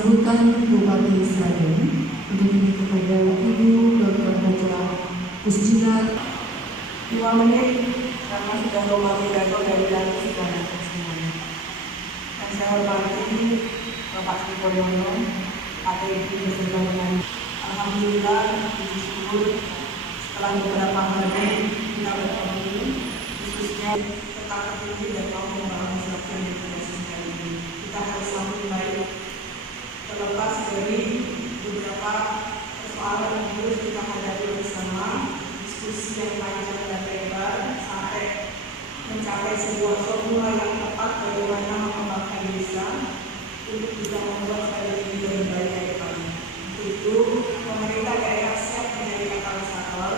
Sambutan Bupati Sragen untuk ini kepada Ibu Dr. Haja Pusjina 2 menit karena sudah Romawi Dato dari Dato Sidana semuanya. Dan saya hormati Bapak Sri Polyono, ATD beserta dengan Alhamdulillah puji syukur setelah beberapa hari kita bertemu khususnya tentang ini dan mau membangun siapkan demokrasi sekali ini. Kita harus semakin baik terlepas dari beberapa persoalan yang harus kita hadapi bersama, diskusi yang panjang dan lebar sampai mencapai sebuah formula yang tepat bagaimana mengembangkan desa untuk bisa membuat sekali ini lebih baik ke depan. Untuk itu, pemerintah daerah siap menjadi katalisator,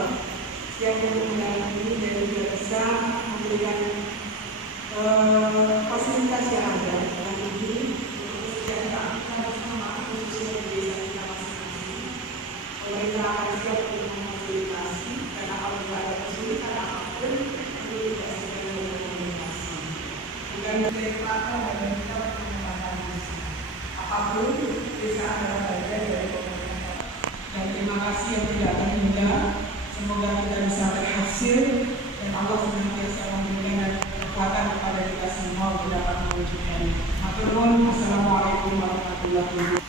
siap untuk mendampingi dan juga bisa memberikan fasilitas yang ada. Dan ini untuk kesejahteraan kita bersama, khususnya di desa kita masing-masing. Pemerintah akan siap untuk memfasilitasi, karena kalau tidak ada kesulitan apapun, itu tidak segera berkomunikasi. Bukan dari pelakon dan kita mengembangkan desa. Apapun, desa adalah bagian dari pemerintah. Dan terima kasih yang tidak terhingga. Semoga kita bisa berhasil dan Allah senantiasa memberikan kekuatan kepada kita semua untuk dapat mewujudkannya. Matur nuwun. Assalamualaikum warahmatullahi wabarakatuh.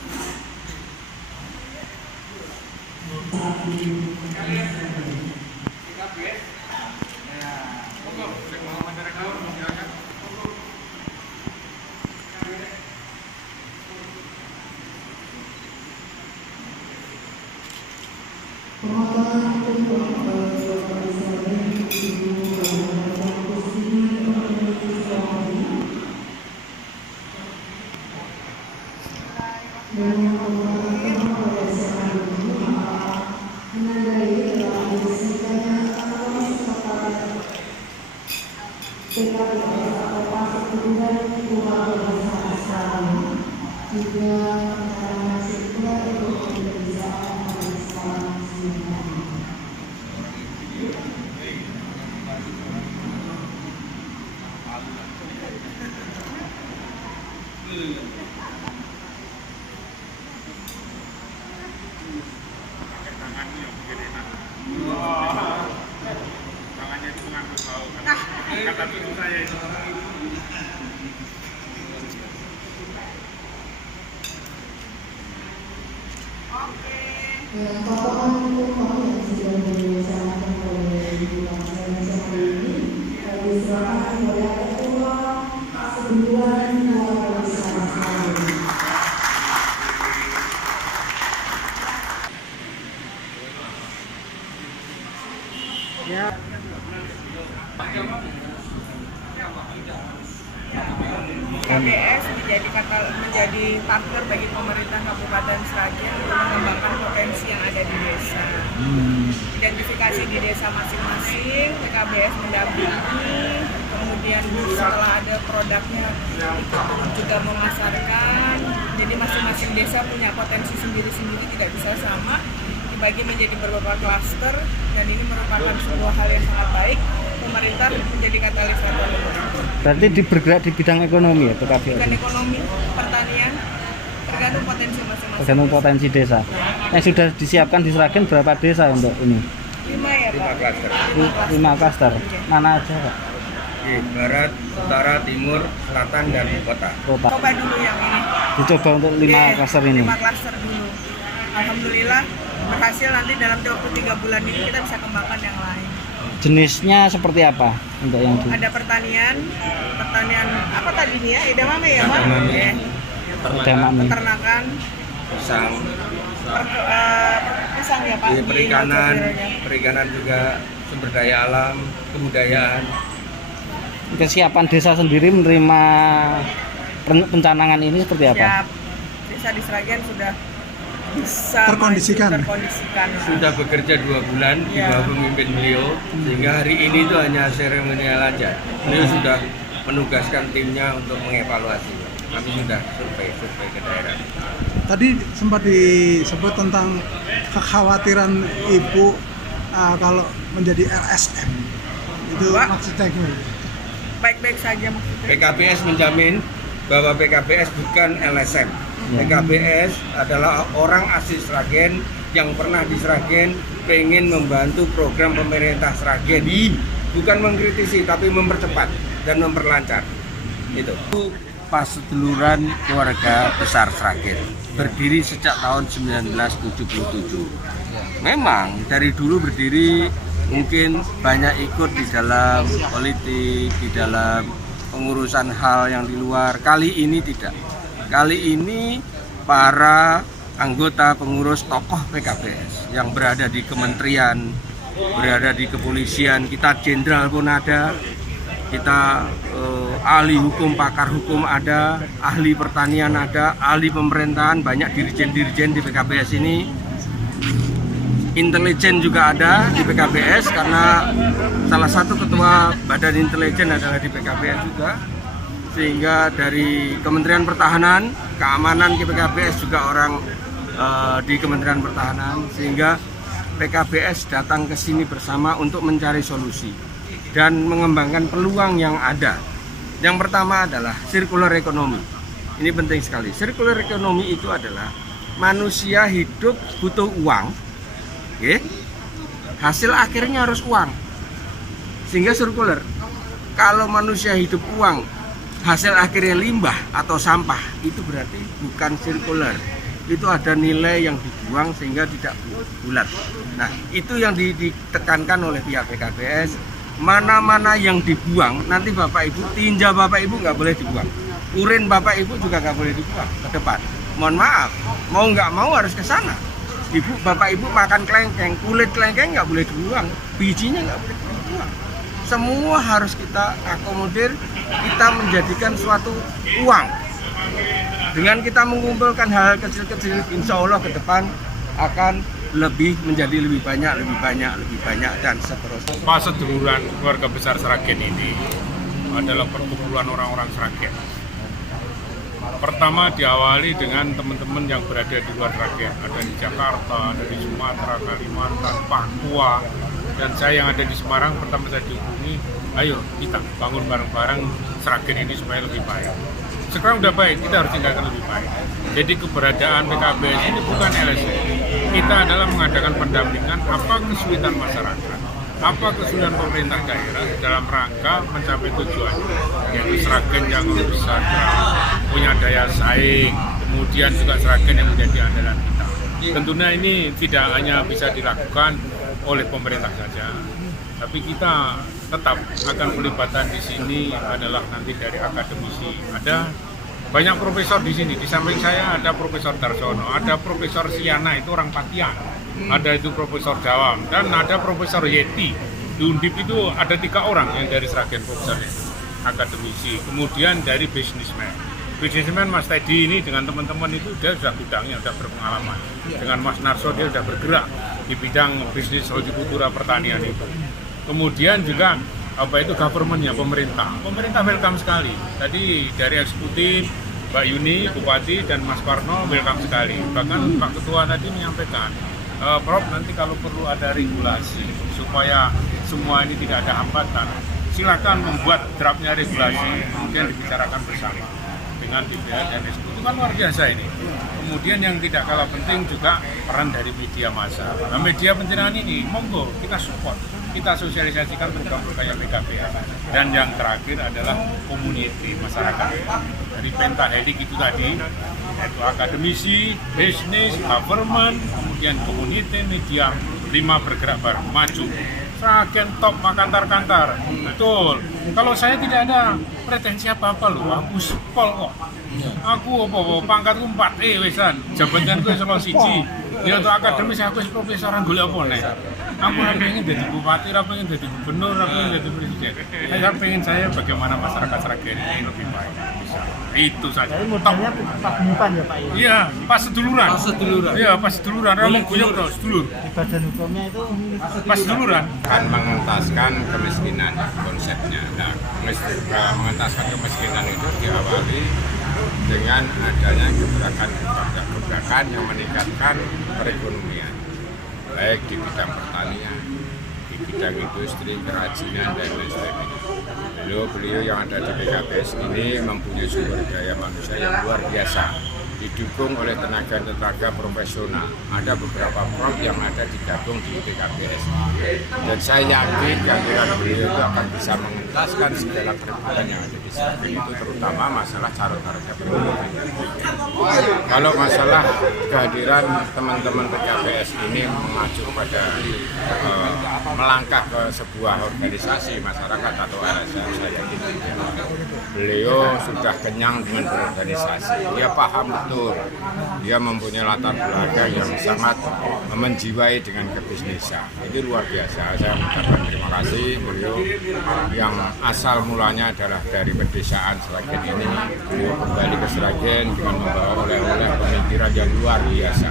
Permohonan untuk Bupati Sragen Ibu Dr. Haja Pusjina untuk silakan. Dan yang pada saat ini menandai telah disediakannya atau sepakat PKPS atau pasar kebutuhan Bupati Sragen juga masih kurang untuk bisa tangannya itu mengangkut bau kata tujuh saya itu. Dengan potongan kupon yang sudah dilaksanakan oleh Ibu Laksana hari ini, diserahkan oleh Ketua Sebulan Bupati Sragen. Ya. KBS menjadi partner bagi pemerintah Kabupaten Sragen untuk mengembangkan potensi yang ada di desa. Identifikasi di desa masing-masing, PKBS mendampingi, kemudian setelah ada produknya ikut juga memasarkan. Jadi masing-masing desa punya potensi sendiri-sendiri, tidak bisa sama, dibagi menjadi beberapa klaster, dan ini merupakan sebuah hal yang sangat baik. Pemerintah menjadi katalisator. Berarti bergerak di bidang ekonomi ya PKBS? Bukan ekonomi, pertanian, tergantung potensi masing-masing. Tergantung potensi desa. Yang sudah disiapkan di Sragen berapa desa untuk ini? 5 ya Pak? 5 klaster. Mana aja Pak? Di barat, utara, timur, selatan, dan kota. Kota. Coba dulu yang ini. Dicoba untuk 5 klaster ini. 5 klaster dulu. Alhamdulillah berhasil, nanti dalam 23 bulan ini kita bisa kembangkan yang lain. Jenisnya seperti apa untuk yang di? Ada pertanian apa tadi nih ya? Edamame ya Pak? Edamame. Peternakan, Pisang, pisang ya Pak? perikanan juga, sumber daya alam, kebudayaan. Kesiapan desa sendiri menerima pencanangan ini seperti apa? Siap. Desa di Sragen sudah bisa terkondisikan. Sudah bekerja 2 bulan di bawah pemimpin beliau, sehingga hari ini itu hanya seremonial aja. Beliau sudah menugaskan timnya untuk mengevaluasi. Kami sudah survei ke daerah. Tadi sempat disebut tentang kekhawatiran Ibu kalau menjadi LSM. Itu Pak, maksudnya gimana? baik-baik saja maksudnya. PKBS menjamin bahwa PKBS bukan LSM. PKBS adalah orang asli Sragen yang pernah di Sragen, pengen membantu program pemerintah Sragen, bukan mengkritisi tapi mempercepat dan memperlancar. Itu Paseduluran Keluarga Besar Sragen, berdiri sejak tahun 1977. Memang dari dulu berdiri, mungkin banyak ikut di dalam politik, di dalam pengurusan hal yang di luar. Kali ini tidak. Kali ini para anggota pengurus tokoh PKBS yang berada di kementerian, berada di kepolisian, kita jenderal pun ada, kita ahli hukum, pakar hukum ada, ahli pertanian ada, ahli pemerintahan, banyak dirjen-dirjen di PKBS ini. Intelijen juga ada di PKBS karena salah satu ketua badan intelijen adalah di PKBS juga. Sehingga dari Kementerian Pertahanan, keamanan di PKBS juga orang di Kementerian Pertahanan, sehingga PKBS datang ke sini bersama untuk mencari solusi dan mengembangkan peluang yang ada. Yang pertama adalah circular economy. Ini penting sekali. Circular economy itu adalah manusia hidup butuh uang, hasil akhirnya harus uang, sehingga circular. Kalau manusia hidup uang, hasil akhirnya limbah atau sampah, itu berarti bukan circular. Itu ada nilai yang dibuang sehingga tidak bulat. Nah, itu yang ditekankan oleh pihak PKBS. Mana-mana yang dibuang, nanti Bapak Ibu, tinja Bapak Ibu nggak boleh dibuang. Urin Bapak Ibu juga nggak boleh dibuang ke depan. Mohon maaf, mau nggak mau harus ke sana. Bapak Ibu makan kelengkeng, kulit kelengkeng nggak boleh dibuang, bijinya nggak boleh dibuang. Semua harus kita akomodir, kita menjadikan suatu uang. Dengan kita mengumpulkan hal kecil-kecil, insya Allah ke depan akan menjadi lebih banyak, dan seterusnya. Paseduluran Keluarga Besar Sragen ini adalah perkumpulan orang-orang Sragen. Pertama diawali dengan teman-teman yang berada di luar Sragen, ada di Jakarta, ada di Sumatera, Kalimantan, Papua, dan saya yang ada di Semarang. Pertama saya dihubungi, ayo kita bangun bareng-bareng Sragen ini supaya lebih baik. Sekarang udah baik, kita harus tinggalkan lebih baik. Jadi keberadaan PKBS ini bukan LSM. Kita adalah mengadakan pendampingan apa kesulitan masyarakat, apa kesulitan pemerintah daerah dalam rangka mencapai tujuan, yaitu Sragen yang lebih sejahtera, punya daya saing, kemudian juga Sragen yang menjadi andalan kita. Tentunya ini tidak hanya bisa dilakukan oleh pemerintah saja, tapi kita tetap akan pelibatan di sini adalah nanti dari akademisi. Ada banyak profesor di sini. Di samping saya ada Profesor Darsono, ada Profesor Siana itu orang Patian, ada itu Profesor Jawam, dan ada Profesor Yeti. Di Undip itu ada 3 orang yang dari Sragen profesornya, akademisi. Kemudian dari businessman Mas Teddy ini dengan teman-teman itu dia sudah bidangnya, sudah berpengalaman. Dengan Mas Narso dia sudah bergerak di bidang bisnis hortikultura pertanian itu. Kemudian juga government-nya, pemerintah welcome sekali. Tadi dari eksekutif Mbak Yuni, Bupati, dan Mas Parno welcome sekali. Bahkan Pak Ketua tadi menyampaikan, Prof, nanti kalau perlu ada regulasi supaya semua ini tidak ada hambatan, silakan membuat draftnya regulasi, kemudian dibicarakan bersama dengan DPR dan eksekutif. Itu kan luar biasa ini. Kemudian yang tidak kalah penting juga peran dari media massa. Nah, media pencerahan ini, monggo kita support, kita sosialisasikan program-program PKBS. Dan yang terakhir adalah community, masyarakat. Dari pentahelik itu tadi, yaitu akademisi, bisnis, government, kemudian community, media, 5 bergerak bareng, maju. Sragen top makantar-kantar, betul. Kalau saya tidak ada pretensi apa-apa loh, aku sepol kok. Aku pangkatku 4 wesan, jabatanku eselon 1. Ya untuk akademis aku profesoran golek apa nih. Aku pengen jadi bupati, pengen jadi gubernur, pengen jadi presiden. Saya pengen bagaimana masyarakat Sragen ini lebih baik. Itu saja. Modalnya paguyuban ya Pak? Iya, pas seduluran. Iya, pas seduluran. Ramong guyub toh, sedulur. Di badan hukumnya itu Pas seduluran. Kan mengentaskan kemiskinan konsepnya. Nah, mengentaskan kemiskinan itu diawali dengan adanya gebrakan yang meningkatkan perekonomian, baik di bidang pertanian, di bidang industri, kerajinan, dan lain sebagainya. Beliau yang ada di PKBS ini mempunyai sumber daya manusia yang luar biasa. didukung oleh tenaga profesional. Ada beberapa prop yang ada digabung di PKPS. Dan saya yakin kehadiran beliau itu akan bisa mengentaskan segala perdebatan yang ada di Sragen itu, terutama masalah carut-carutnya beliau. Kalau masalah kehadiran teman-teman PKPS ini mengacu pada melangkah ke sebuah organisasi masyarakat atau LSM, saya yakin beliau sudah kenyang dengan berorganisasi. Dia paham betul, dia mempunyai latar belakang yang sangat menjiwai dengan kebisnisan. Itu luar biasa. Saya mengucapkan terima kasih beliau yang asal mulanya adalah dari pedesaan Sragen ini. Beliau kembali ke Sragen dengan membawa oleh-oleh pemikiran yang luar biasa.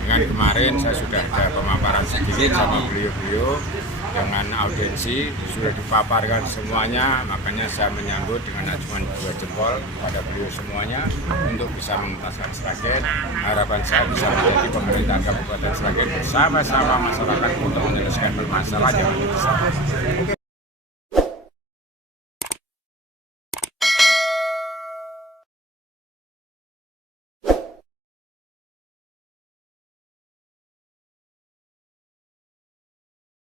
Dengan kemarin saya sudah ada pemaparan sedikit sama beliau-beliau dengan audiensi, sudah dipaparkan semuanya, makanya saya menyambut dengan acuan 2 jempol pada beliau semuanya untuk bisa mengentaskan Sragen. Harapan saya bisa menjadi pemerintahan Kabupaten Sragen bersama-sama masyarakat untuk menyelesaikan permasalahan yang ada di Sragen.